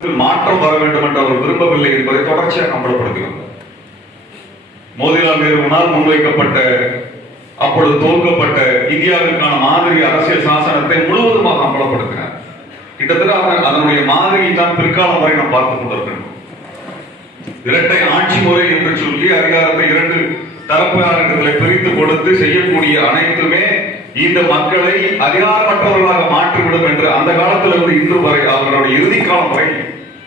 மாற்றம் வர வேண்டும் என்று அவர் விரும்பவில்லை என்பதை தொடர்ச்சியாக அம்பலப்படுத்துகிறார். மோதிலால் நேருவினால் முன்வைக்கப்பட்ட அப்பொழுது துவக்கப்பட்ட இந்தியாவிற்கான மாதிரி அரசியல் சாசனத்தை முழுவதுமாக அம்பலப்படுத்தினார். கிட்டத்தட்ட அதனுடைய மாதிரியை தான் பிற்காலம் வரை நாம் பார்த்துக் கொண்டிருக்கிறோம். இரட்டை ஆட்சி முறை என்று சொல்லி அதிகாரத்தை இரண்டு தரப்பினர்களை பிரித்து கொடுத்து செய்யக்கூடிய அனைத்துமே இந்த மக்களை அதிகாரமற்றவர்களாக மாற்றிவிடும் என்று அந்த காலத்திலிருந்து இன்று வரை அவர்களுடைய இறுதி காலம் வரை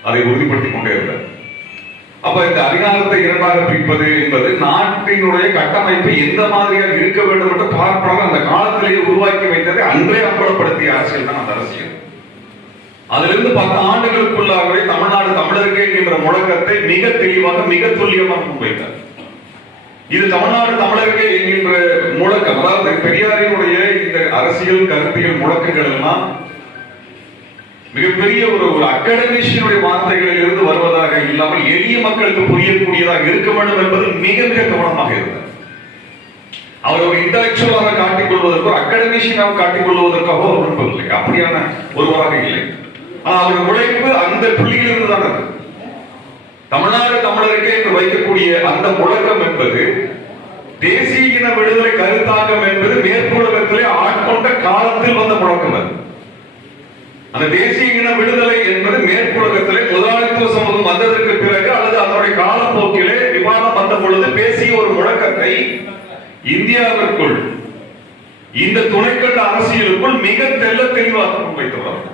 அதை உறுதிப்படுத்திக் கொண்டே இருந்தார். அப்ப இந்த அதிகாரத்தை இரண்டாக பிரிப்பது என்பது நாட்டினுடைய கட்டமைப்பு எந்த மாதிரியாக இருக்க வேண்டும் என்று பார்ப்பதாக அந்த காலத்திலேயே உருவாக்கி வைத்ததை அன்றே அம்பலப்படுத்திய அரசியல் தான் அந்த அரசியல். அதிலிருந்து 10 ஆண்டுகளுக்குள்ளாகவே தமிழ்நாடு தமிழருக்கு என்கின்ற முழக்கத்தை மிக தெளிவாக மிக துல்லியமாக முன்வைத்தார். இது தமிழ்நாடு தமிழருக்கு என்கின்ற முழக்கம், அதாவது பெரியாரினுடைய இந்த அரசியல் கருத்தியல் முழக்கங்கள் எல்லாம் மிகப்பெரிய ஒரு அகாடமிஷியனுடைய வார்த்தைகளில் இருந்து வருவதாக இல்லாமல் எளிய மக்களுக்கு புரியக்கூடியதாக இருக்க வேண்டும் என்பது மிக மிக கவனமாக இருந்தார். அவர் ஒரு இன்டலெக்சுவலாக காட்டிக் கொள்வதற்கோ அகாடமிஷியனாக காட்டிக் கொள்வதற்காக விரும்பவில்லை. அப்படியான ஒருவராக இல்லை. அவர் உழைப்பு அந்த புள்ளியிலிருந்து தான் அது. தமிழ்நாடு தமிழருக்கு என்று வைக்கக்கூடிய அந்த முழக்கம் என்பது தேசிய இன விடுதலை கருத்தாக்கம் என்பது மேற்குலகத்திலே ஆட்கொண்ட காலத்தில் வந்த முழக்கம். அது அந்த தேசிய இன விடுதலை என்பது மேற்குலகத்திலே முதலாளித்துவ சமூகம் வந்ததற்கு பிறகு அல்லது அதனுடைய காலப்போக்கிலே விவாதம் வந்த பொழுது பேசிய ஒரு முழக்கத்தை இந்தியாவிற்குள் இந்த துணைக்கண்ட அரசியலுக்குள் மிக தெல்ல தெளிவாக முன்வைத்துள்ளார்.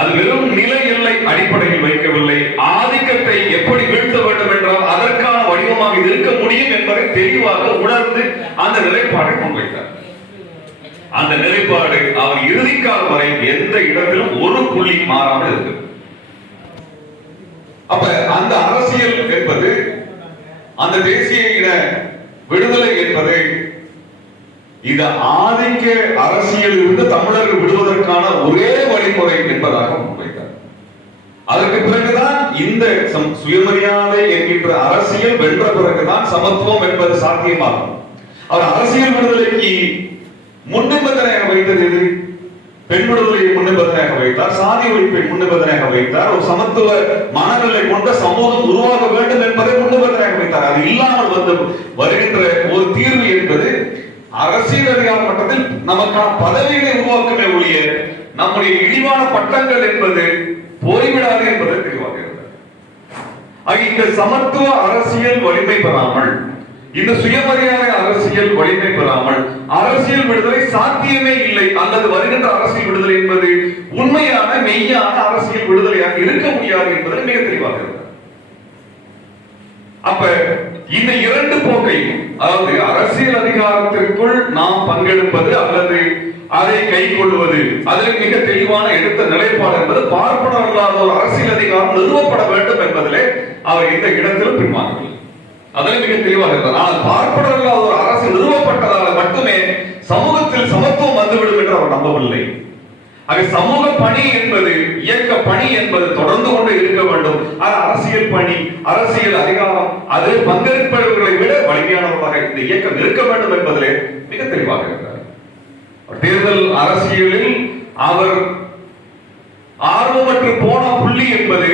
அது வெறும் நிலை எல்லை அடிப்படையில் வைக்கவில்லை. ஆதிக்கத்தை எப்படி வீழ்த்த வேண்டும் என்றால் அதற்கான வடிவமாக இருக்க முடியும் என்பதை தெளிவாக உணர்ந்து அந்த நிலைப்பாடை முன்வைத்தார். அந்த நிலைப்பாடு அவர் இறுதிக்கால வரை எந்த இடத்திலும் ஒரு புள்ளி மாறாமல் இருக்கு. அப்ப அந்த அரசியல் என்பது, அந்த தேசிய இன விடுதலை என்பது இந்த ஆதிக்க அரசியல் இருந்து தமிழர்கள் விடுவதற்கான ஒரே வழிமுறை என்பதாக முன்வைத்தார். அதற்கு பிறகுதான் இந்த சுயமரியாதை என்கின்ற அரசியல் வென்ற பிறகுதான் சமத்துவம் என்பது சாத்தியமாகும். அவர் அரசியல் விடுதலைக்கு முன்னிபந்தனையாக வைத்தது எது? பெண் விடுதலையை முன்னிபந்தனையாக வைத்தார், சாதி ஒழிப்பை முன்னிபந்தனையாக வைத்தார், ஒரு சமத்துவ மனநிலை கொண்ட சமூகம் உருவாக வேண்டும் என்பதை முன்னிபந்தனையாக வைத்தார். அது இல்லாமல் வந்து வருகின்ற ஒரு தீர்வு என்பது அரசியல் அதிகார மட்டத்தில் நமக்கான பதவிகளை உருவாக்கமே ஒழிய நம்முடைய இழிவான பட்டங்கள் என்பது போய்விடாது என்பதை தெளிவாக இருந்தார். இந்த சமத்துவ அரசியல் வலிமை பெறாமல், இந்த சுயமரியாதை அரசியல் வலிமை பெறாமல் அரசியல் விடுதலை சாத்தியமே இல்லை, அல்லது வருகின்ற அரசியல் விடுதலை என்பது உண்மையான மெய்யான அரசியல் விடுதலையாக இருக்க முடியாது என்பதை மிக தெளிவாக இருந்தார். அப்ப இந்த இரண்டு போக்கையும், அதாவது அரசியல் அதிகாரத்திற்குள் நாம் பங்கெடுப்பது அல்லது அதை கை கொள்வது, அதில் மிக தெளிவான எடுத்த நிலைப்பாடு என்பது பார்ப்பனர்களான ஒரு அரசியல் அதிகாரம் நிறுவப்பட வேண்டும் என்பதிலே அவர் இந்த இடத்திலும் பின்வாங்கவில்லை. அதில் மிக தெளிவாக இருந்தார். ஆனால் பார்ப்பனர்களால் ஒரு அரசு நிறுவப்பட்டதால் மட்டுமே சமூகத்தில் சமத்துவம் வந்துவிடும் என்று அவர் நம்பவில்லை. ஆக சமூக பணி என்பது, இயக்க பணி என்பது தொடர்ந்து கொண்டு இருக்க வேண்டும். அது அரசியல் பணி, அரசியல் அதிகாரம், அது பங்கேற்பவர்களை விட வலிமையானவர்களாக இந்த இயக்கம் இருக்க வேண்டும் என்பதிலே மிக தெளிவாக இருந்தார். தேர்தல் அரசியலில் அவர் ஆர்வமற்று போன புள்ளி என்பது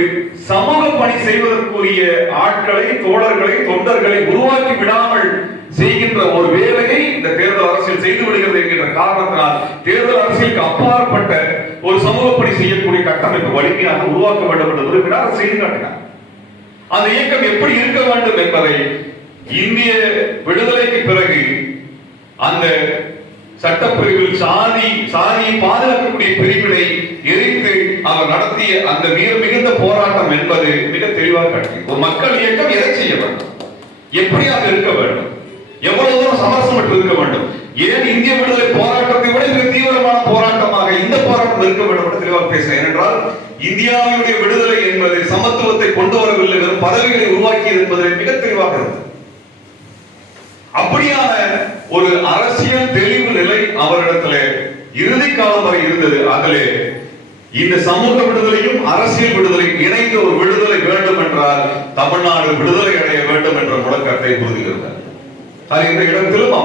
சமூக பணி செய்வதற்குரிய ஆட்களை, தோழர்களை, தொண்டர்களை உருவாக்கி விடாமல் செய்கின்ற ஒரு வேலையை இந்த தேர்தல் அரசியல் செய்து விடுகிறது என்கின்ற காரணத்தினால் தேர்தல் அரசியலுக்கு அப்பாற்பட்ட ஒரு சமூக பணி செய்யக்கூடிய கட்டமைப்பு வலிமையாக உருவாக்க வேண்டும் என்று விரும்பினார், செய்து காட்டினார். அந்த இயக்கம் எப்படி இருக்க வேண்டும் என்பதை இந்திய விடுதலைக்கு பிறகு அந்த சட்டப்பிரிவில் சாதியை பாதுகாக்கக்கூடிய பிரிவினை எரித்து அவர் நடத்திய அந்த மிகுந்த போராட்டம் என்பது மிக தெளிவாக காட்டியது. ஒரு மக்கள் இயக்கம் எதை செய்ய வேண்டும், எப்படியாக இருக்க வேண்டும், எவ்வளவு தூரம் சமரசமற்று இருக்க வேண்டும், ஏன் இந்திய விடுதலை போராட்டத்தை விட மிக தீவிரமான போராட்டமாக இந்த போராட்டம் இருக்க வேண்டும் என்று தெளிவாக பேசுகிறேன். ஏனென்றால் இந்தியாவுடைய விடுதலை என்பது சமத்துவத்தை கொண்டு வரவில்லை, வெறும் பதவிகளை உருவாக்கியது என்பதில் மிக தெளிவாக இருந்தது. அப்படியான ஒரு அரசியல் தெளிவு நிலை அவரிடத்திலே இறுதி காலம் வரை இருந்தது. அதிலே இந்த சமூக விடுதலையும் அரசியல் விடுதலை இணைந்த ஒரு விடுதலை வேண்டும் என்றால் தமிழ்நாடு விடுதலை அடைய வேண்டும் என்ற முழக்கத்தை உறுதியிருந்தார். அது இந்த இடத்திலும்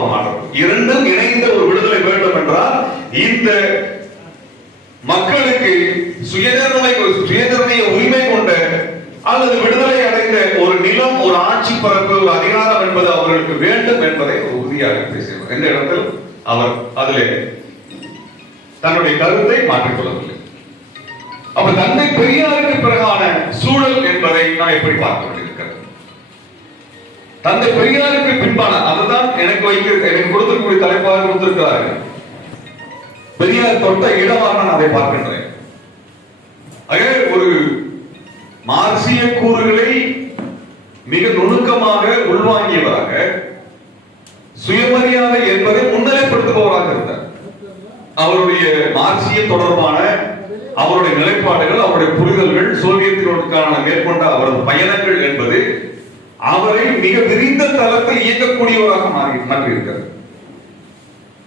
இரண்டும் இணைந்த ஒரு விடுதலை வேண்டும் என்றால் இந்த மக்களுக்கு சுயநிர்ணய உரிமை கொண்ட அல்லது விடுதலை அடைந்த ஒரு நிலம், ஒரு ஆட்சி பரப்பு, ஒரு அதிகாரம் என்பது அவர்களுக்கு வேண்டும் என்பதை உறுதியாக பேசுகிறார். எந்த இடத்தில் அவர் அதிலே தன்னுடைய கருத்தை மாற்றிக்கொள்ளவில்லை. அப்ப தந்தை பெரியாருக்கு பிறகான சூழல் என்பதை நான் எப்படி பார்க்க வேண்டியிருக்கிறது? தந்தை பெரியாருக்கு பின்பான, அதுதான் எனக்கு கொடுத்திருக்கக்கூடிய தலைப்பாக கொடுத்திருக்கிறார்கள். பெரியார் தொட்ட இடமாக நான் அதை பார்க்கின்றேன். ஒரு மார்க்சிய கூறுகளை மிக நுணுக்கமாக உள்வாங்கியவராக, சுயமரியாதை என்பதை முன்னிலைப்படுத்துபவராக இருந்தார். அவருடைய மார்க்சிய தொடர்பான அவருடைய நிலைப்பாடுகள், அவருடைய புரிதல்கள், சோவியத்திற்கான மேற்கொண்ட அவரது பயணங்கள் என்பது அவரை மிக விரிந்த தளத்தில் இயக்கக்கூடியவராக மாற்றியிருக்கிறது.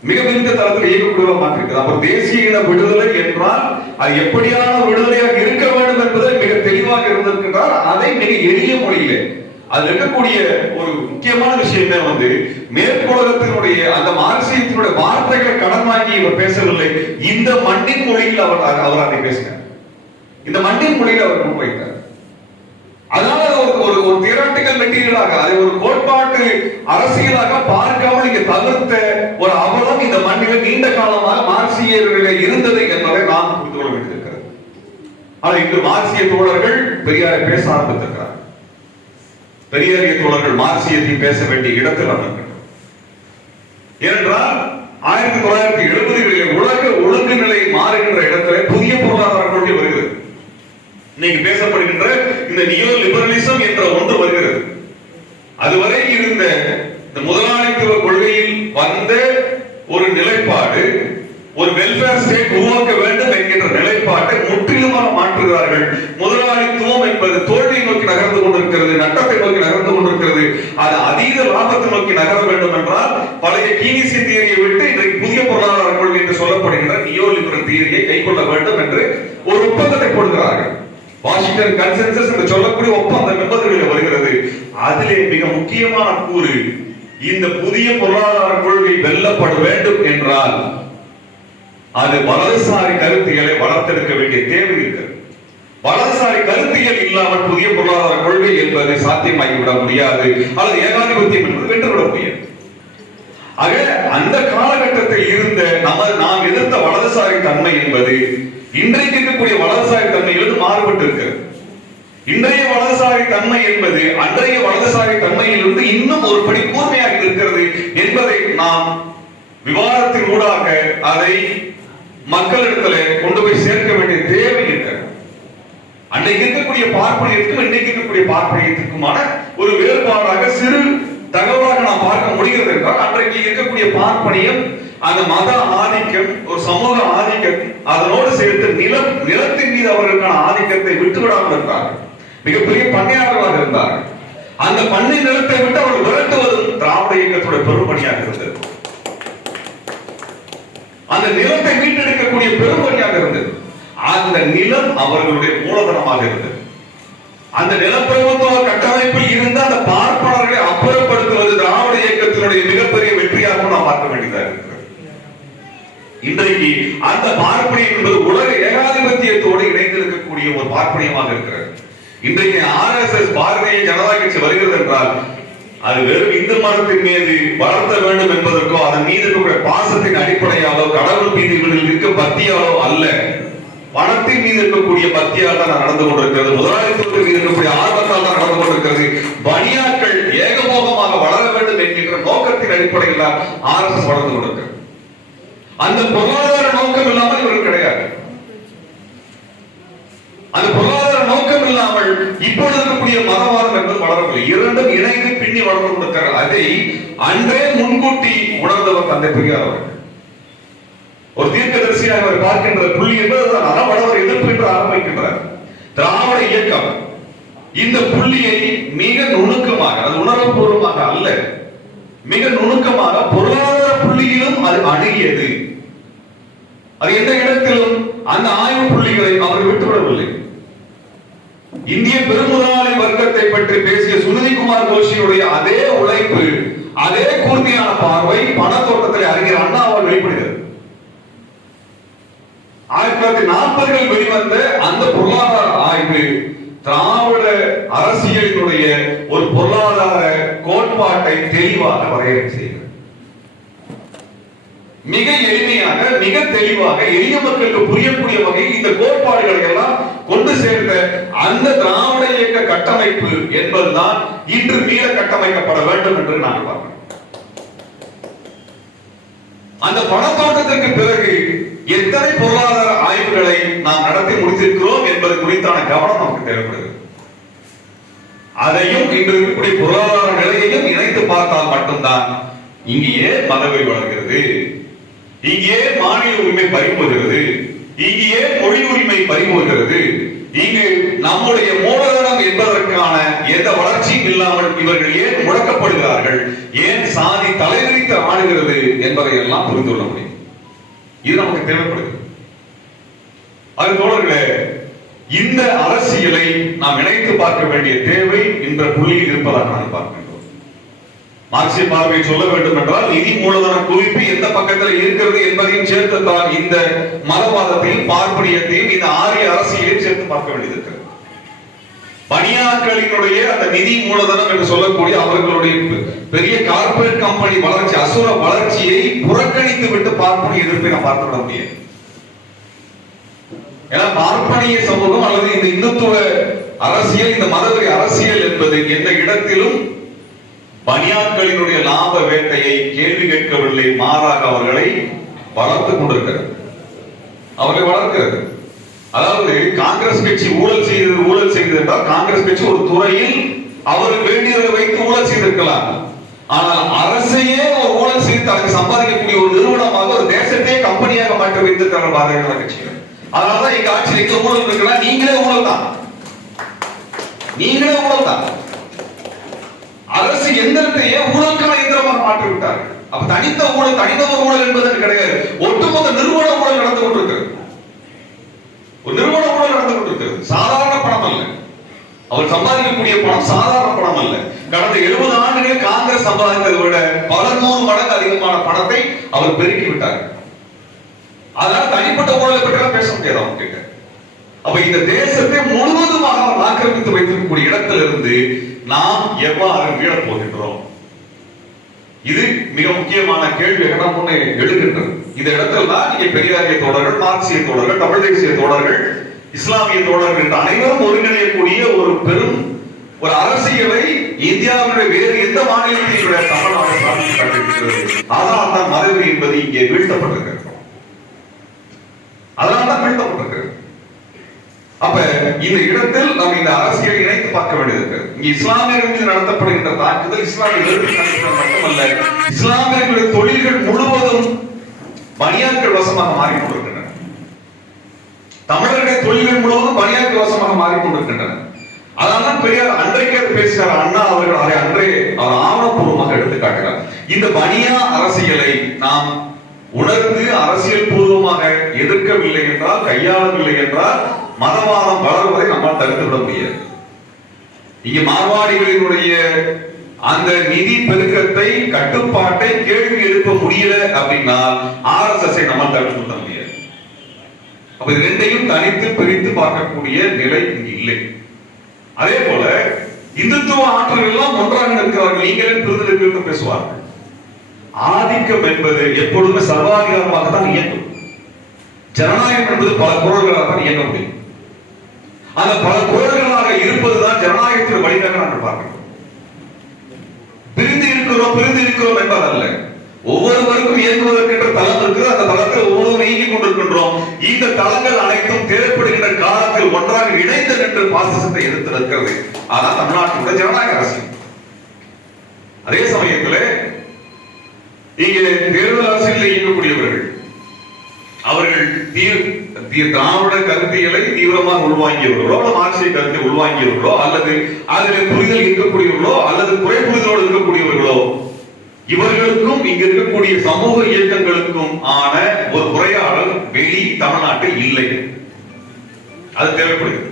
மிக விரிந்த தளத்தில் இயக்கக்கூடியவராக மாற்றியிருக்கிறது. அவர் தேசிய இன விடுதலை என்றால் அது எப்படியான விடுதலையாக இருக்க வேண்டும் என்பதை மிக தெளிவாக இருந்திருக்கிறார். அதை மிக எளிய மொழியிலே, அது இருக்கக்கூடிய ஒரு முக்கியமான விஷயமே மேற்குலகத்தினுடைய அந்த மார்க்சியத்தினுடைய வார்த்தைகளை கடன் வாங்கி இவர் பேசவில்லை. இந்த மண்ணின் மொழியில் அவர் அதை பேசினார். இந்த மண்ணின் மொழியில் அவர் முன்வைத்தார். அதனால ஒரு தியரட்டிக்கல் மெட்டீரியலாக, அதை ஒரு கோட்பாட்டு அரசியலாக பார்க்காமல் இங்கே தவிர்த்த ஒரு அவலம் இந்த மண்ணில் நீண்ட காலமாக மார்க்சியர்களில் இருந்தது என்பதை நாம் புரிந்து கொள்ள வேண்டியிருக்கிறது. ஆனால் இன்று மார்க்சிய தோழர்கள் பெரியாரை பேச ஆரம்பித்திருக்கிறார். பெரியாரிய தோழர்கள் மார்க்சியத்தை பேச வேண்டிய இடத்தில் அமர்கின்றனர். ஏனென்றால் 1970களில் உலக ஒழுங்கு நிலை மாறுகின்ற இடத்துல புதிய பொருளாதார கொள்கை வருகிறது. இன்னைக்கு பேசப்படுகின்ற இந்த நியோ லிபரலிசம் என்ற ஒன்று வருகிறது. அதுவரை இருந்த இந்த முதலாளித்துவ கொள்கையில் வந்த ஒரு நிலைப்பாடு, ஒரு வெல்ஃபேர் ஸ்டேட் உருவாக்க வேண்டும் என்கின்ற நிலைப்பாட்டை முற்றிலுமாக மாற்றுகிறார்கள். முதலாளித்துவம் என்பது தோல்வியை நோக்கி நகர்ந்து கொண்டிருக்கிறது, நட்டத்தை நோக்கி நகர்ந்து கொண்டிருக்கிறது. அது அதீத லாபத்தை நோக்கி நகர வேண்டும் என்றால் பழைய கீனிசி தியரியை விட்டு இன்றைக்கு புதிய பொருளாதார கொள்கை என்று சொல்லப்படுகின்ற நியோ லிபரல் தியரியை கைக்கொள்ள வேண்டும் என்று ஒரு ஒப்பந்தத்தை கொடுக்கிறார்கள். வாஷிங்டன் கன்சென்சஸ் என்று சொல்லக்கூடிய ஒப்பந்த நிபந்தனைகள் வருகிறது. அதிலே மிக முக்கியமான கூறு, இந்த புதிய பொருளாதார கொள்கை வெல்லப்பட வேண்டும் என்றால் அது வலதுசாரி கருத்தியலை வளர்த்தெடுக்க வேண்டிய தேவை இருக்கிறது. வலதுசாரி கருத்தியல் இல்லாமல் புதிய பொருளாதார கொள்கை என்பதை சாத்தியமாகிவிட முடியாது, அல்லது ஏகாதிபத்தியம் என்பது வென்றுவிட முடியாது. ஆக அந்த காலகட்டத்தில் இருந்த நாம் எதிர்த்த வலதுசாரி தன்மை என்பது இன்றைக்கு இருக்கக்கூடிய வலதுசாரி தன்மையிலிருந்து மாறுபட்டு இருக்கிறது. இன்றைய வலதுசாரி தன்மை என்பது அன்றைய வலதுசாரி தன்மையிலிருந்து இன்னும் ஒரு படி கூர்மையாக இருக்கிறது என்பதை நாம் விவாதத்தின் ஊடாக அதை மக்களிடத்தில் கொண்டு போய் சேர்க்க வேண்டிய தேவை இருக்கிறது. அன்றைக்கு இருக்கக்கூடிய பார்ப்பனியத்துக்கும் இன்றைக்கு இருக்கக்கூடிய பார்ப்பனியத்துக்குமான ஒரு வேறுபாடாக சிறு தகவலாக நாம் பார்க்க முடிகிறது என்றால், அன்றைக்கு இருக்கக்கூடிய பார்ப்பனியம் அந்த மத ஆதிக்கம், ஒரு சமூக ஆதிக்கம், அதனோடு சேர்த்து நிலத்தின் மீது அவர்களுக்கான ஆதிக்கத்தை விட்டுவிடாமல் இருந்தார்கள். மிகப்பெரிய பண்ணையாளர்களாக இருந்தார்கள். அந்த பண்ணை நிலத்தை விட்டு அவர்கள் விரட்டுவதும் திராவிட இயக்கத்துடைய பெரும்பணியாக இருந்தது. அந்த நிலத்தை மீட்டெடுக்கக்கூடிய பெரும்பணியாக இருந்தது. அந்த நிலம் அவர்களுடைய மூலதனமாக இருந்தது. அந்த நிலப்பிரபுத்துவ கட்டமைப்பில் இருந்த அந்த பார்ப்பனர்களை அப்புறப்படுத்துவது திராவிட இயக்கத்தினுடைய மிகப்பெரிய வெற்றியாக நாம் பார்க்க வேண்டியதாக இருக்கிறது. இன்றைக்கு அந்த பார்ப்பனியம் என்பது உலக ஏகாதிபத்தியத்தோடு இணைந்திருக்கக்கூடிய ஒரு பார்ப்பனியமாக இருக்கிறது. இன்றைக்கு RSS பாரதிய ஜனதா கட்சி வருகிறது என்றால் அது வெறும் இந்து மதத்தின் மீது வளர்த்த வேண்டும் என்பதற்கோ அதன் மீது இருக்கக்கூடிய பாசத்தின் அடிப்படையாலோ கடவுள் மீது இருக்க பக்தியாலோ அல்ல, பணத்தின் மீது இருக்கக்கூடிய பக்தியால் தான் நடந்து கொண்டிருக்கிறது. முதலாளித்துவத்தின் மீது இருக்கக்கூடிய ஆர்வத்தால் தான் நடந்து கொண்டிருக்கிறது. பணியாட்கள் ஏகபோகமாக வளர வேண்டும் என்கின்ற நோக்கத்தின் அடிப்படையில் தான் RSS வளர்ந்து கொண்டிருக்கிறது. அந்த பொருளாதார நோக்கம் இல்லாமல் இவர்கள் கிடையாது. அந்த பொருளாதார நோக்கம் இல்லாமல் இப்பொழுது இருக்கக்கூடிய மதவாதம் என்பது வளரவில்லை. இரண்டும் இணைந்து பின்னி வளர்ந்து கொண்டிருக்கிறார்கள். அதை அன்றே முன்கூட்டி உணர்ந்தவர் தந்தை பெரியார் அவர்கள். ஒரு தீர்க்கதரிசியாக அவர் பார்க்கின்ற புள்ளி என்பது அறவடவர் எதிர்ப்பு என்று ஆரம்பிக்கின்றார். திராவிட இயக்கம் இந்த புள்ளியை மிக நுணுக்கமாக, அது உணர்வுபூர்வமாக அல்ல, மிக நுணுக்கமாக பொருளாதார புள்ளியிலும் அது அணுகியது. அது எந்த இடத்திலும் அந்த ஆய்வு புள்ளிகளை அவர் விட்டுவிடவில்லை. இந்திய பெருமுதலாளி வர்க்கத்தை பற்றி பேசிய சுனிதிகுமார் கோஷியுடைய அதே உழைப்பு, அதே கூர்மையான பார்வை பணத்தோட்டத்தில் அறிஞர் அண்ணா அவர் வெளிப்படுகிறது. 1940கள் வெளிவந்த அந்த பொருளாதார ஆய்வு திராவிட அரசியலினுடைய ஒரு பொருளாதார கோட்பாட்டை தெளிவாக வரையறை செய்கிறது. மிக எளிமையாக, மிக தெளிவாக, எளிய மக்களுக்கு புரியக்கூடிய வகையில் இந்த கோட்பாடுகளை எல்லாம் கொண்டு சேர்ந்த அந்த திராவிட இயக்க கட்டமைப்பு என்பதுதான் இன்று மீள கட்டமைக்கப்பட வேண்டும் என்று நாங்கள் பார்க்கிறோம். அந்த பணத்தோட்டத்திற்கு பிறகு எத்தனை பொருளாதார ஆய்வுகளை நாம் நடத்தி முடித்திருக்கிறோம் என்பது குறித்தான கவனம் நமக்கு தேவைப்படுகிறது. அதையும் இன்று இருக்கக்கூடிய பொருளாதார நிலையையும் இணைத்து பார்த்தால் மட்டும்தான் இங்கேயே மதவெறி வளர்கிறது, இங்கே மாநில உரிமை பறிபோகிறது, இங்கே மொழி உரிமை பறிபோகிறது, இங்கு நம்முடைய மூலதனம் என்பதற்கான எந்த வளர்ச்சியும் இல்லாமல் இவர்கள் ஏன் முடக்கப்படுகிறார்கள், ஏன் சாதி தலைவிரித்து ஆடுகிறது என்பதை எல்லாம் புரிந்து கொள்ள முடியும். இது நமக்கு தேவைப்படுகிறது. அது தோழர்களே, இந்த அரசியலை நாம் இணைத்து பார்க்க வேண்டிய தேவை இந்த புள்ளியில் இருப்பதாக நான் பார்க்கின்றோம். மார்க்சிய பார்வையை சொல்ல வேண்டும் என்றால் நிதி மூலதன குவிப்பு எந்த பக்கத்தில் இருக்கிறது என்பதையும் சேர்த்துத்தான் இந்த மதவாதத்தையும் பார்ப்பனியத்தையும் இந்த ஆரிய அரசியலையும் சேர்த்து பார்க்க வேண்டியது இருக்கிறது. பணியாட்களினுடைய அந்த நிதி மூலதனம் என்று சொல்லக்கூடிய அவர்களுடைய பெரிய கார்பரேட் கம்பெனி வளர்ச்சி, அசுர வளர்ச்சியை புறக்கணித்து விட்டு பார்ப்பனிய எதிர்ப்பை நாம் பார்த்துவிட முடியாது. ஏன்னா பார்ப்பனிய சமூகம் அல்லது இந்த இந்துத்துவ அரசியல், இந்த மதவெறி அரசியல் என்பது எந்த இடத்திலும் பணியாட்களினுடைய லாப வேட்டையை கேள்வி கேட்கவில்லை, மாறாக அவர்களை வளர்த்துக் கொண்டிருக்கிறது, அவர்களை வளர்க்கிறது. அதாவது காங்கிரஸ் கட்சி ஊழல் செய்தது என்றால் காங்கிரஸ் கட்சி ஒரு துறையில் அவருக்கு வேண்டியதை வைத்து ஊழல் செய்திருக்கலாம். ஆனால் அரசையே ஒரு ஊழல் செய்து தனக்கு சம்பாதிக்கக்கூடிய ஒரு நிறுவனமாக, ஒரு தேசத்தையே கம்பெனியாக மாற்றி வைத்திருக்கிறார்கள் பாரதிய ஜனதா கட்சிகள். அதனாலதான் எங்க ஆட்சியில் எங்க ஊழல் இருக்கலாம், நீங்களே ஊழல் தான், நீங்களே ஊழல் தான். அரசு எந்திரத்தையே ஊழலுக்கான எந்திரமாக மாற்றி விட்டார்கள். அப்ப தனித்த ஊழல், தனிநபர் ஊழல் என்பது கிடையாது, ஒட்டுமொத்த நிறுவன ஊழல் நடந்து கொண்டிருக்கிறது. ஒரு நிறுவன ஊழல் நடந்து கொண்டிருக்கிறது. சாதாரண பணம் அல்ல, அவர் சம்பாதிக்கக்கூடிய பணம் சாதாரண பணம் அல்ல. கடந்த 70 ஆண்டுகளில் காங்கிரஸ் சம்பாதித்ததை விட பல 100 மடங்கு அதிகமான பணத்தை அவர் பெருக்கி விட்டார். அதனால தனிப்பட்ட ஊழலை பற்றி பேச முடியாது அவங்க கிட்ட. அப்ப இந்த தேசத்தை முழுவதுமாக அவர் ஆக்கிரமித்து வைத்திருக்கக்கூடிய இடத்திலிருந்து நாம் எவ்வாறு மீளப் போகின்றோம்? இது மிக முக்கியமான கேள்வியாக நாம் முன்னே எழுகின்றது. இந்த இடத்துல தான் நீங்க பெரியாரிய தோழர்கள், மார்க்சிய தோழர்கள், தமிழ் தேசிய தோழர்கள், இஸ்லாமிய தோழர்கள் என்ற அனைவரும் ஒருங்கிணையக்கூடிய ஒரு பெரும் ஒரு அரசியலை இந்தியாவுடைய வேறு எந்த மாநிலத்தையும் விட தமிழ்நாடு சாதித்து காட்டியிருக்கிறது. அதனால் தான் மதவெறி என்பது இங்கே வீழ்த்தப்பட்டிருக்கிறது. அதனால் தான் வீழ்த்தப்பட்டிருக்கிறது. அப்ப இந்த இடத்தில் நாம் இந்த அரசியலை இணைத்து பார்க்க வேண்டியது. இங்க இஸ்லாமியர்கள் மீது நடத்தப்படுகின்ற தாக்குதல் இஸ்லாமியர்கள் மட்டுமல்ல, இஸ்லாமியர்களுடைய தொழில்கள் முழுவதும் பனியாட்கள் வசமாக மாறிக்கொண்டிருக்கின்றன. தமிழர்களுடைய தொழில்கள் முழுவதும் பனியாட்கள் வசமாக மாறிக்கொண்டிருக்கின்றன. அதனால்தான் பெரியார் அன்றைக்கே பேசுகிறார். அண்ணா அவர்கள் அதை அன்றே அவர் ஆவணப்பூர்வமாக எடுத்து காட்டுகிறார். இந்த பனியா அரசியலை நாம் உணர்ந்து அரசியல் பூர்வமாக எதிர்க்கவில்லை என்றால், கையாளவில்லை என்றால் மதவாதம் வளர்வதை நம்மால் தடுத்து விட முடியாது. இங்க மார்வாடிகளினுடைய அந்த நிதி பெருக்கத்தை, கட்டுப்பாட்டை கேள்வி எழுப்ப முடியல அப்படின்னா RSS நம்மால் தடுத்து விட முடியாது. அப்ப இது ரெண்டையும் தனித்து பிரித்து பார்க்கக்கூடிய நிலை இங்கு இல்லை. அதே போல இந்துத்துவ ஆற்றல் எல்லாம் ஒன்றாக இருக்கிறார்கள், நீங்களே பிரிந்து பேசுவார்கள். ஆதிக்கம் என்பது எப்பொழுதுமே சர்வாதிகாரமாக தான் இயங்கும். ஜனநாயகம் என்பது பல குரல்களாக தான் இயங்க முடியும். அந்த பல குரல்களாக இருப்பதுதான் ஜனநாயகத்தின் வழியாக நாங்கள் பார்க்கிறோம். பிரிந்து இருக்கிறோம் என்பதல்ல, ஒவ்வொருவருக்கும் இயங்குவதற்கென்ற தளம் இருக்கிறது. அந்த தளத்தில் ஒவ்வொருவரும் இயங்கிக் கொண்டிருக்கின்றோம். இந்த தளங்கள் அனைத்தும் தேவைப்படுகின்ற காலத்தில் ஒன்றாக இணைந்து நின்று பாசிசத்தை எதிர்த்து நிற்கிறது. அதான் தமிழ்நாட்டினுடைய ஜனநாயக அரசியல். அதே சமயத்தில் இங்கே தேர்தல் அரசியலில் இயங்கக்கூடியவர்கள் அவர்கள் திராவிட கருத்தியலை தீவிரமாக உள்வாங்கியவர்களோ, மார்க்சிய கருத்தை உள்வாங்கியவர்களோ, அல்லது அதில் புரிதல் இருக்கக்கூடியவர்களோ, அல்லது குறை புரிதலோடு இருக்கக்கூடியவர்களோ, இவர்களுக்கும் இங்க இருக்கக்கூடிய சமூக இயக்கங்களுக்கும் ஆன ஒரு உரையாடல் வெளி தமிழ்நாட்டில் இல்லை. அது தேவைப்படுகிறது.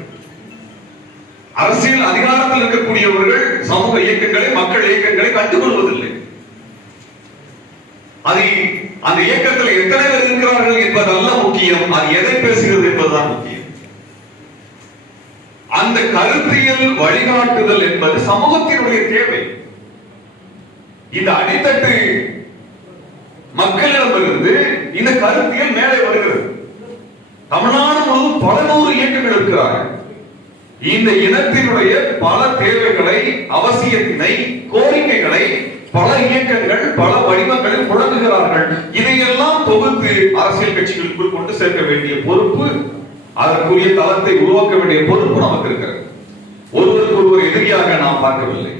அரசியல் அதிகாரத்தில் இருக்கக்கூடியவர்கள் சமூக இயக்கங்களை, மக்கள் இயக்கங்களை கண்டுகொள்வதில்லை. அதை அந்த இயக்கத்தில் எத்தனை பேர் இருக்கிறார்கள் என்பதல்ல முக்கியம், அது எதை பேசுகிறது என்பதுதான் முக்கியம். அந்த கருத்தியல் வழிகாட்டுதல் என்பது சமூகத்தினுடைய தேவை. இந்த அடித்தட்டு மக்களிடமிருந்து இந்த கருத்தியல் மேலே வருகிறது. தமிழ்நாடு முழுவதும் பல நூறு இயக்கங்கள் இருக்கிறார்கள். இந்த இனத்தினுடைய பல தேவைகளை, அவசியத்தினை, கோரிக்கைகளை பல இயக்கங்கள் பல வடிவங்களில் முழங்குகிறார்கள். இதையெல்லாம் தொகுத்து அரசியல் கட்சிகளுக்குள் கொண்டு சேர்க்க வேண்டிய பொறுப்பு, அதற்குரிய தளத்தை உருவாக்க வேண்டிய பொறுப்பு நமக்கு இருக்கிறது. ஒருவருக்கு ஒருவர் எதிரியாக நாம் பார்க்கவில்லை.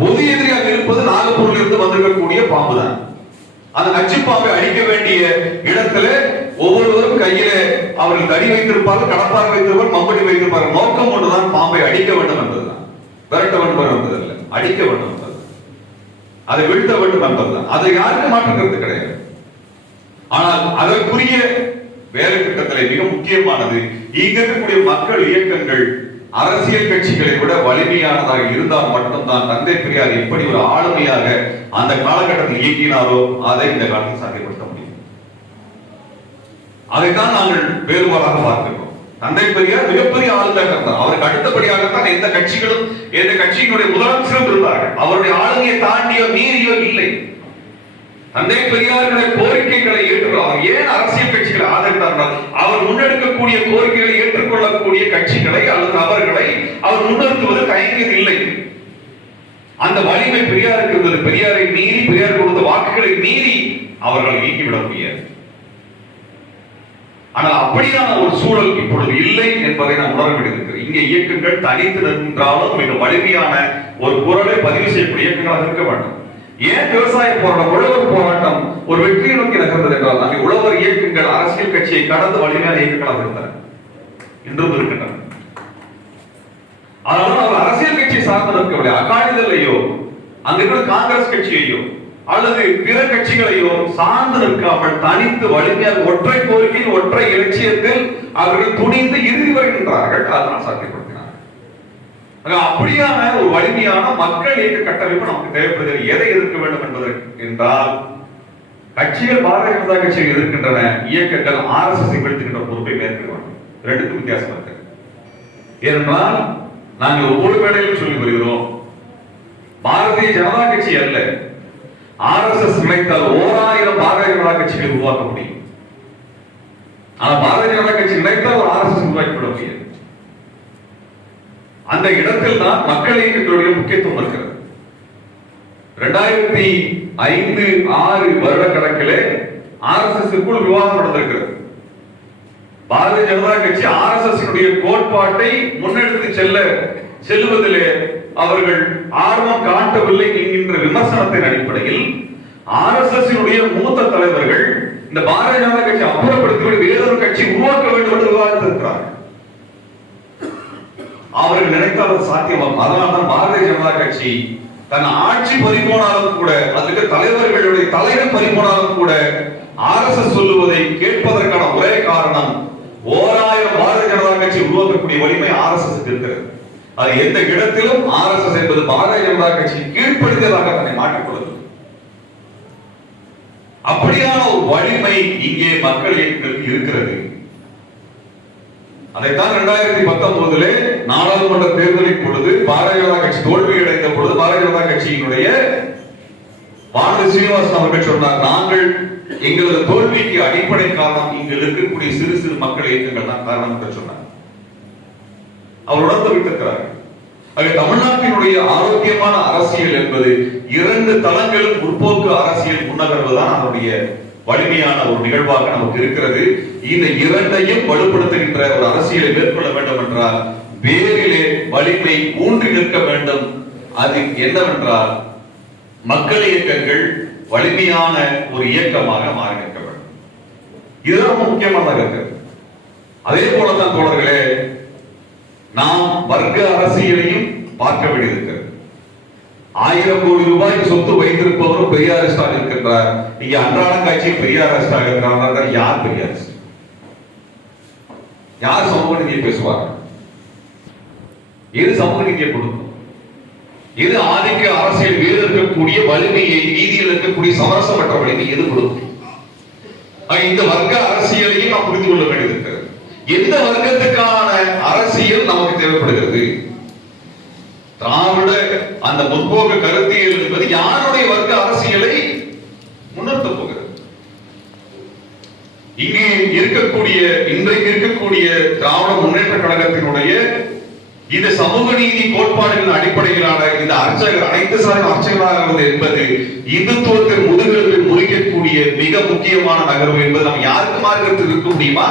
பொது எதிரியாக இருப்பது நாகப்பூரில் இருந்து வந்திருக்கக்கூடிய பாம்பு தான். அந்த நச்சு பாம்பை அழிக்க வேண்டிய இடத்துல ஒவ்வொருவரும் கையில அவர்கள் தடி வைத்திருப்பார்கள், கடப்பார் வைத்திருப்பார், மம்படி வைத்திருப்பார்கள். நோக்கம் ஒன்றுதான், பாம்பை அடிக்க வேண்டும் என்பதுதான். விரட்ட வேண்டும் என்பதல்ல, அடிக்க வேண்டும் என்பது, அதை வீழ்த்த வேண்டும் என்பதுதான். அதை யாருக்கும் மாற்றுகிறது கிடையாது. ஆனால் அதற்குரிய வேலை திட்டத்திலே மிக முக்கியமானது, இங்க இருக்கக்கூடிய மக்கள் இயக்கங்கள் அரசியல் கட்சிகளை விட வலிமையானதாக இருந்தால் மட்டும்தான் தந்தை பெரியார் எப்படி ஒரு ஆளுமையாக அந்த காலகட்டத்தில் இயக்கினாரோ அதை இந்த காலத்தில் சாத்தியப்படுத்த முடியும். அதைத்தான் நாங்கள் வேறுபாடாக பார்க்கிறோம். தந்தை பெரியார் மிகப்பெரிய ஆளுமையாக இருந்தார். அவருக்கு அடுத்தபடியாகத்தான் எந்த கட்சிகளும், எந்த கட்சியினுடைய முதலமைச்சரும் இருந்தார்கள். அவருடைய ஆளுமையை தாண்டியோ மீறியோ இல்லை. தந்தை பெரியாருடைய கோரிக்கைகளை ஏற்றுக்கொள்ள ஏன் அரசியல் கட்சிகளை ஆதரித்தார்கள்? அவர் முன்னெடுக்கக்கூடிய கோரிக்கைகளை ஏற்றுக்கொள்ளக்கூடிய கட்சிகளை அல்லது நபர்களை அவர் முன்னிறுத்துவது தயங்கியது இல்லை. அந்த வலிமை பெரியாருக்கு இருந்தது. பெரியாரை மீறி, பெரியார் கொடுத்த வாக்குகளை மீறி அவர்கள் இயக்கிவிட முடியாது. ஆனால் அப்படியான ஒரு சூழல் இப்பொழுது இல்லை என்பதை நாம் உணர வேண்டியிருக்கிறது. இங்கே இயக்கங்கள் தனித்து நின்றாலும் மிக வலிமையான ஒரு குரலை பதிவு செய்யக்கூடிய இயக்கங்களாக இருக்க வேண்டும். ஏன் விவசாய போராட்டம், உழவர் போராட்டம் ஒரு வெற்றியை நோக்கி நகர்ந்தது என்றால் அங்கே உழவர் இயக்கங்கள் அரசியல் கட்சியை கடந்து வலிமையான இயக்கங்களாக இருந்தன, இன்றும் இருக்கின்றன. அதனால அவர் அரசியல் கட்சியை சார்ந்து நிற்கவில்லை. அகாலிதளையோ அங்க இருக்கிற காங்கிரஸ் கட்சியையோ அல்லது பிற கட்சிகளையோ சார்ந்து நிற்காமல் தனித்து வலிமையாக ஒற்றை கோரிக்கை, ஒற்றை இலட்சியத்தில் அவர்கள் துணிந்து இறுதி வருகின்றார்கள். அதனால் சாத்தியப்படுத்தினார். அப்படியான ஒரு வலிமையான மக்கள் இயக்க கட்டமைப்பு நமக்கு தேவைப்படுகிறது. எதை எதிர்க்க வேண்டும் என்பதற்கு என்றால், கட்சிகள் பாரதிய ஜனதா கட்சியில் இருக்கின்றன, இயக்கங்கள் RSS வீழ்த்துகின்ற பொறுப்பை மேற்கொள்வாங்க. ரெண்டுக்கும் வித்தியாசம் இருக்கு. ஏனென்றால் நாங்கள் ஒவ்வொரு வேளையிலும் சொல்லி வருகிறோம், பாரதிய ஜனதா கட்சி அல்ல, RSS நினைத்தால் 1000 பாரதிய ஜனதா கட்சிகளை உருவாக்க முடியும். ஆனால் பாரதிய ஜனதா கட்சி நினைத்தால் ஒரு RSS உருவாக்கிவிட முடியாது. அந்த இடத்தில் தான் மக்கள் இயக்கங்களுடைய முக்கியத்துவம் இருக்கிறது. 2005-6 வருட கணக்கிலே RSS-க்குள் விவாதம் நடந்திருக்கிறது. பாரதிய ஜனதா கட்சி RSS-னுடைய கோட்பாட்டை முன்னெடுத்து செல்லுவதிலே அவர்கள் ஆர்வம் காட்டவில்லை என்கின்ற விமர்சனத்தின் அடிப்படையில் RSS-னுடைய மூத்த தலைவர்கள் இந்த பாரதிய ஜனதா கட்சி அப்புறப்படுத்தி வேறொரு கட்சி உருவாக்க வேண்டும் என்று விவாதித்திருக்கிறார்கள். அவர்கள் நினைத்தால் அது சாத்தியமாகும். அதனால்தான் பாரதிய ஜனதா கட்சி தன் ஆட்சி பறிபோனாலும் கூட, அதுக்கு தலைவர்களுடைய தலைவர் பறிபோனாலும் கூட RSS சொல்லுவதை கேட்பதற்கான ஒரே காரணம், 1000 பாரதிய ஜனதா கட்சி உருவாக்கக்கூடிய வலிமை RSS இருக்கிறது. அது எந்த இடத்திலும் RSS என்பது பாரதிய ஜனதா கட்சி கீழ்ப்படுத்தியதாக தன்னை மாற்றிக்கொள்ளும். அப்படியான ஒரு வலிமை இங்கே மக்கள் இயக்கங்களுக்கு இருக்கிறது. அதைத்தான் 2019 நாடாளுமன்ற தேர்தலின் பொழுது பாரதிய ஜனதா கட்சி தோல்வி அடைந்த பொழுது பாரதிய ஜனதா கட்சியினுடைய வானதி சீனிவாசன் அவர்கள் சொன்னார், நாங்கள் எங்களது தோல்விக்கு அடிப்படை காரணம் இங்கு இருக்கக்கூடிய சிறு சிறு மக்கள் இயக்கங்கள் தான் காரணம் என்று சொன்னார். அவர் உணர்ந்து வைத்திருக்கிறார்கள். தமிழ்நாட்டினுடைய ஆரோக்கியமான அரசியல் என்பது 2 தளங்களும் முற்போக்கு அரசியல் முன்னகர்வுதான் அதனுடைய வலிமையான ஒரு நிகழ்வாக நமக்கு இருக்கிறது. இந்த 2ஐயும் வலுப்படுத்துகின்ற ஒரு அரசியலை மேற்கொள்ள வேண்டும் என்றால் வேரிலே வலிமை ஊன்றி நிற்க வேண்டும். அது என்னவென்றால் மக்கள் இயக்கங்கள் வலிமையான ஒரு இயக்கமாக மாறி நிற்க வேண்டும். இது ரொம்ப முக்கியமானதாக இருக்கிறது. அதே போலதான் தோழர்களே, நாம் வர்க்க அரசியலையும் பார்க்க வேண்டியிருக்கிறது. 1000 கோடி ரூபாய்க்கு சொத்து வைத்திருப்பவரும் பெரியாரிஸ்டாக இருக்கின்றார். நீங்க அன்றாட காட்சி பெரியாரிஸ்டாக இருக்கிறார்கள். யார் பெரியாரிஸ்ட்? யார் சமூக நீதியை பேசுவார்? எது சமூக நீதியை கொடுக்கும்? எது ஆதிக்க அரசியல் வேறு இருக்கக்கூடிய வலிமையை, நீதியில் இருக்கக்கூடிய சமரசமற்ற வலிமை எது கொடுக்கும்? இந்த வர்க்க அரசியலையும் நாம் புரிந்து கொள்ள வேண்டியிருக்கிறது. எந்த வர்க்கத்துக்கான அரசியல் நமக்கு தேவைப்படுகிறது? திராவிட அந்த முற்போக்கு கருத்தியல் என்பது யாருடைய வர்க்க அரசியலை முன்னெடுத்த போகிறது? இங்கே இருக்கக்கூடிய இன்றைக்கு இருக்கக்கூடிய திராவிட முன்னேற்ற கழகத்தினுடைய இந்த சமூக நீதி கோட்பாடுகளின் அடிப்படையிலான இந்த அர்ச்சகர் அனைத்து சார்ந்த அர்ச்சகராக என்பது இந்துத்துவத்தின் முதுகெலும்பை முறிக்கக்கூடிய மிக முக்கியமான நகர்வு என்பது நாம் யாருக்கு மார்க்கத்தில் இருக்க முடியுமா?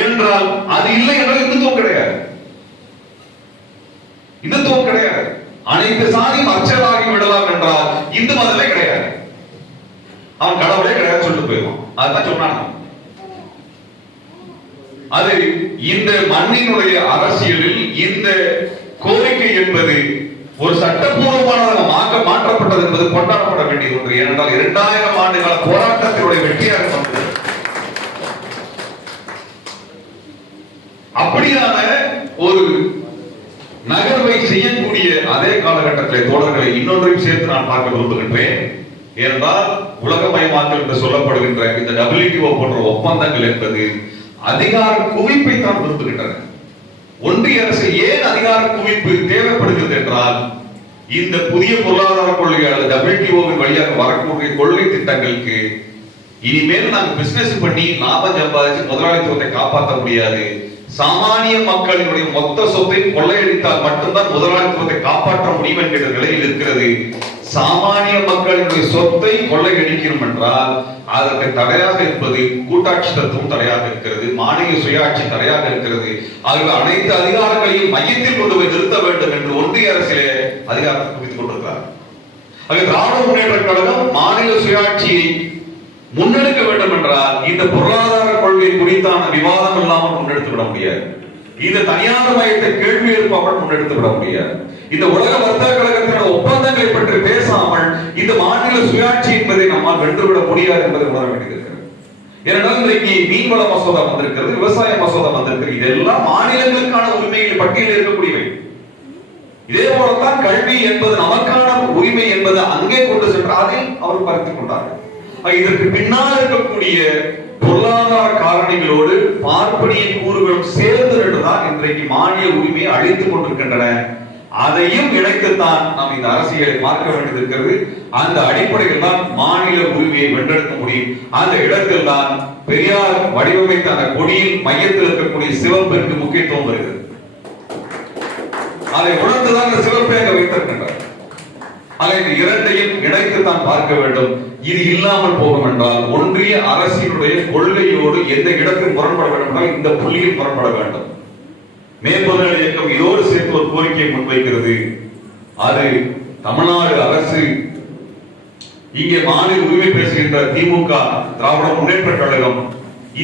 ஏனென்றால் அது இல்லை என்றால் இந்துத்துவம் கிடையாது. இந்துத்துவம் கிடையாது. அனைத்து சாதியும் அர்ச்சகராகி விடலாம் என்றால் இந்து மதமே கிடையாது. அவன் கடவுளே கிடையாது சொல்லிட்டு போயிடுவான். அதுதான் சொன்னாங்க. அது இந்த மண்ணினுடைய அரசியலில் இந்த கோரிக்கை என்பது ஒரு சட்டப்பூர்வமானதாக மாற்றப்பட்டது என்பது கொண்டாடப்பட வேண்டிய ஒன்று. ஏனென்றால் 2000 ஆண்டுகால போராட்டத்தினுடைய வெற்றியாக வந்தது. அப்படியான ஒரு நகர்வை செய்யக்கூடிய அதே காலகட்டத்தில் தோழர்களை இன்னொன்றையும் சேர்த்து நான் பார்க்க விரும்புகின்றேன். ஏனென்றால் உலகமயமாக்கல் என்று சொல்லப்படுகின்ற இந்த WTO போன்ற ஒப்பந்தங்கள் என்பது அதிகார குவிப்பை தான் விரும்புகின்றன. ஒன்றிய அரசு ஏன் அதிகார குவிப்பு தேவைப்படுகிறது என்றால் இந்த புதிய பொருளாதார கொள்கை அல்லது WTO-வின் வழியாக வரக்கூடிய கொள்கை திட்டங்களுக்கு இனிமேல் நாங்கள் பிசினஸ் பண்ணி லாபம் சம்பாதிச்சு முதலாளித்துவத்தை காப்பாற்ற முடியாது. சாமானிய மக்களினுடைய மொத்த சொத்தை கொள்ளையடித்தால் மட்டும்தான் முதலாளித்துவத்தை காப்பாற்ற முடியும் என்கிற நிலையில் இருக்கிறது. சாமானிய மக்களினுடைய சொத்தை கொள்ளையடிக்கணும் என்றால் அதற்கு தடையாக இருப்பது கூட்டாட்சி தத்துவம் தடையாக இருக்கிறது, மாநில சுயாட்சி தடையாக இருக்கிறது. ஆகவே அனைத்து அதிகாரங்களையும் மையத்தில் கொண்டு போய் நிறுத்த வேண்டும் என்று ஒன்றிய அரசிலே அதிகாரத்தை குவித்துக் கொண்டிருக்கிறார். திராவிட முன்னேற்ற கழகம் மாநில சுயாட்சியை முன்னெடுக்க வேண்டும் என்றால் இந்த பொருளாதார கொள்கை குறித்தான விவாதம் இல்லாமல் முன்னெடுத்து விட முடியாது. இந்த தனியார் மையத்தை கேள்வி எழுப்பாமல் முன்னெடுத்து விட முடியாது. இந்த உலக வர்த்தக கழகத்தின் ஒப்பந்தங்களை பற்றி பேசாமல் இந்த மாநில சுயாட்சி என்பதை நம்மால் வென்றுவிட முடியாது என்பதை உணர வேண்டியிருக்கிறது. ஏனென்றால் இன்றைக்கு மீன்வள மசோதா வந்திருக்கிறது, விவசாய மசோதா வந்திருக்கிறது. இதெல்லாம் மாநிலங்களுக்கான உரிமைகள் பட்டியலில் இருக்கக்கூடியவை. இதே போலத்தான் கல்வி என்பது நமக்கான உரிமை என்பது அங்கே கொண்டு சென்று அதில் அவர் பறித்துக் கொண்டார்கள். இதற்கு பின்னால் இருக்கக்கூடிய பொருளாதார காரணிகளோடு பார்ப்பனிய கூறுகளும் சேர்ந்து தான் இன்றைக்கு மாநில உரிமையை அழித்துக் கொண்டிருக்கின்றன. அதையும் இணைத்துத்தான் நாம் இந்த அரசியலை பார்க்க வேண்டியிருக்கிறது. அந்த அடிப்படையில் தான் மாநில உரிமையை வென்றெடுக்க முடியும். அந்த இடத்தில் தான் பெரியார் வடிவமைத்த அந்த கொடியில் மையத்தில் இருக்கக்கூடிய சிவப்பிற்கு முக்கியத்துவம் வருகிறது. அதை உணர்ந்துதான் இந்த சிவப்பை அங்க வைத்திருக்கின்றார். இந்த இரண்டையும் இணைத்துத்தான் பார்க்க வேண்டும். இது இல்லாமல் போகும் என்றால் ஒன்றிய அரசினுடைய கொள்கையோடு எந்த இடத்தில் முரண்பட வேண்டும் என்றால் இந்த புள்ளியில் முரண்பட வேண்டும். மேற்பொருள் இயக்கம் இதோடு சேர்த்து ஒரு கோரிக்கையை முன்வைக்கிறது. அது தமிழ்நாடு அரசு இங்கே மாநில உரிமை பேசுகின்ற திமுக திராவிட முன்னேற்ற கழகம்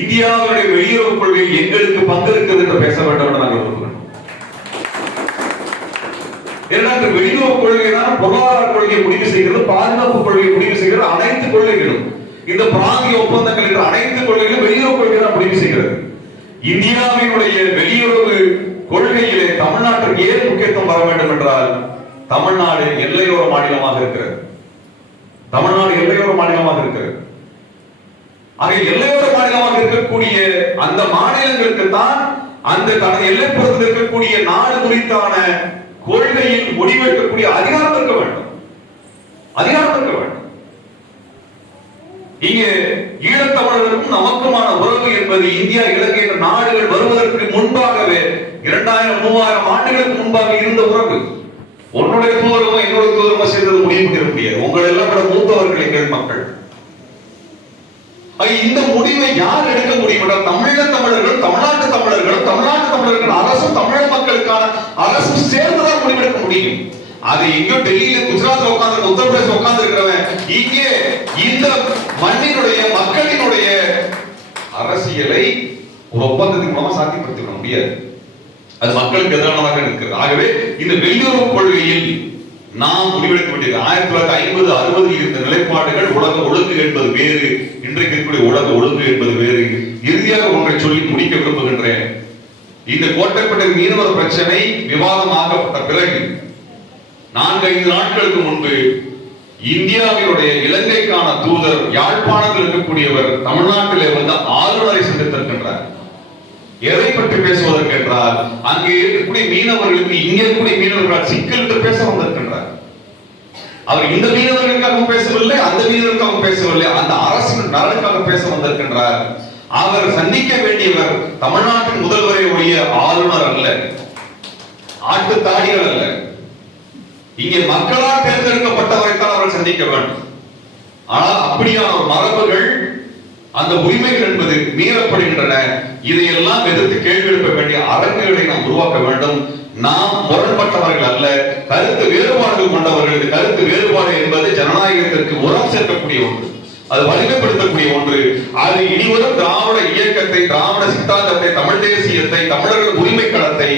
இந்தியாவுடைய வெளியுறவு கொள்கையில் எங்களுக்கு பங்கு இருக்கிறது என்று பேச வேண்டும் என்று நாங்கள் விரும்புகிறோம். ஏனென்றால் வெளியுறவு கொள்கை தான் பொருளாதார கொள்கையை முடிவு செய்கிறது, பாதுகாப்பு கொள்கையை முடிவு செய்கிறது. அனைத்து கொள்கைகளும் இந்த பிராந்திய ஒப்பந்தங்கள் என்ற அனைத்து கொள்கைகளும் வெளியுறவு கொள்கை தான் முடிவு செய்கிறது. இந்தியாவினுடைய வெளியுறவு கொள்கையிலே தமிழ்நாட்டிற்கு ஏன் முக்கியத்துவம் வர வேண்டும் என்றால் தமிழ்நாடு எல்லையோர மாநிலமாக இருக்கிறது. தமிழ்நாடு எல்லையோர மாநிலமாக இருக்கிறது. ஆக எல்லையோர மாநிலமாக இருக்கக்கூடிய அந்த மாநிலங்களுக்கு தான் அந்த தனது எல்லைப்புறத்தில் இருக்கக்கூடிய நாடு குறித்தான கொள்கையில் முடிவெடுக்கக்கூடிய அதிகாரம் இருக்க வேண்டும். அதிகாரம் இருக்க வேண்டும். இங்கே ஈழத்தமிழர்களுக்கும் நமக்குமான உறவு என்பது இந்தியா இலங்கை என்ற நாடுகள் வருவதற்கு முன்பாகவே 2000-3000 ஆண்டுகளுக்கு முன்பாக இருந்த உறவு. உன்னுடைய தூதரமோ என்னுடைய தூதரமோ சேர்ந்தது முடிவு முடியாது. உங்கள் எல்லாம் விட மூத்தவர்கள் எங்கள் மக்கள். இந்த முடிவை யார் எடுக்க முடியும் என்றால் தமிழக தமிழர்கள், தமிழ்நாட்டு தமிழர்கள், தமிழ்நாட்டு தமிழர்கள் அரசும் தமிழக மக்களுக்கான அரசும் சேர்ந்துதான் முடிவெடுக்க முடியும். அது எங்கேயோ டெல்லியில குஜராத்ல உட்கார்ந்து உத்தரப்பிரதேச உட்கார்ந்து இருக்கிறவன் இங்கே இந்த மண்ணினுடைய மக்களினுடைய அரசியலை ஒரு ஒப்பந்தத்தின் மூலமா சாத்தியப்படுத்திவிட முடியாது. அது மக்களுக்கு எதிரானதாக இருக்கிறது. ஆகவே இந்த வெளியுறவு கொள்கையில் நாம் முடிவெடுக்க வேண்டியது 1950-60 இருந்த நிலைப்பாடுகள் உலக ஒழுங்கு என்பது வேறு, இன்றைக்கு இருக்கக்கூடிய உலக ஒழுங்கு என்பது வேறு. இறுதியாக ஒன்றை சொல்லி முடிக்க விரும்புகின்றேன். இந்த கோட்டைப்பட்ட மீனவர் பிரச்சனை விவாதமாக்கப்பட்ட பிறகு 4-5 நாட்களுக்கு முன்பு இந்தியாவினுடைய இலங்கைக்கான தூதர் யாழ்ப்பாணத்தில் இருக்கக்கூடியவர் தமிழ்நாட்டிலே வந்து ஆளுநரை சந்தித்திருக்கின்றார். எதை பற்றி பேசுவதற்கு என்றால், அங்கே இருக்கக்கூடிய மீனவர்களுக்கு இங்கே இருக்கக்கூடிய மீனவர்கள் சிக்கல் என்று பேச வந்திருக்கின்றார். அவர் இந்த மீனவர்களுக்காக பேசவில்லை, அந்த மீனவர்களுக்காக பேசவில்லை, அந்த அரசின் நலனுக்காக பேச வந்திருக்கின்றார். அவர் சந்திக்க வேண்டியவர் தமிழ்நாட்டின் முதல்வரை உடைய ஆளுநர் அல்ல, ஆட்டுத்தாடிகள் அல்ல. இங்கே மக்களால் தேர்ந்தெடுக்கப்பட்டவரைத்தான் அவர் சந்திக்க வேண்டும். ஆனால் அப்படியான ஒரு மரபுகள், அந்த உரிமைகள் என்பது மீறப்படுகின்றன. இதையெல்லாம் எதிர்த்து கேள்வி எழுப்ப வேண்டிய அரங்குகளை நாம் உருவாக்க வேண்டும். நாம் முரண்பட்டவர்கள் அல்ல, கருத்து வேறுபாடுகள் கொண்டவர்கள். இந்த கருத்து வேறுபாடு என்பது ஜனநாயகத்திற்கு உரம் சேர்க்கக்கூடிய ஒன்று, அது வலிமைப்படுத்தக்கூடிய ஒன்று. அது இனிவரும் திராவிட இயக்கத்தை, திராவிட சித்தாந்தத்தை, தமிழ் தேசியத்தை, தமிழர்கள் உரிமை களத்தை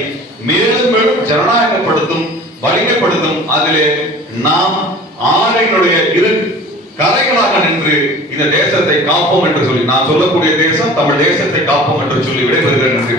மேலும் மேலும் ஜனநாயகப்படுத்தும், வலிமைப்படுத்தும். அதிலே நாம் ஆணையினுடைய இரு கரைகளாக நின்று இந்த தேசத்தை காப்போம் என்று சொல்லி, நான் சொல்லக்கூடிய தேசம் தமிழ் தேசத்தை காப்போம் என்று சொல்லி விடைபெறுகிறேன். நன்றி.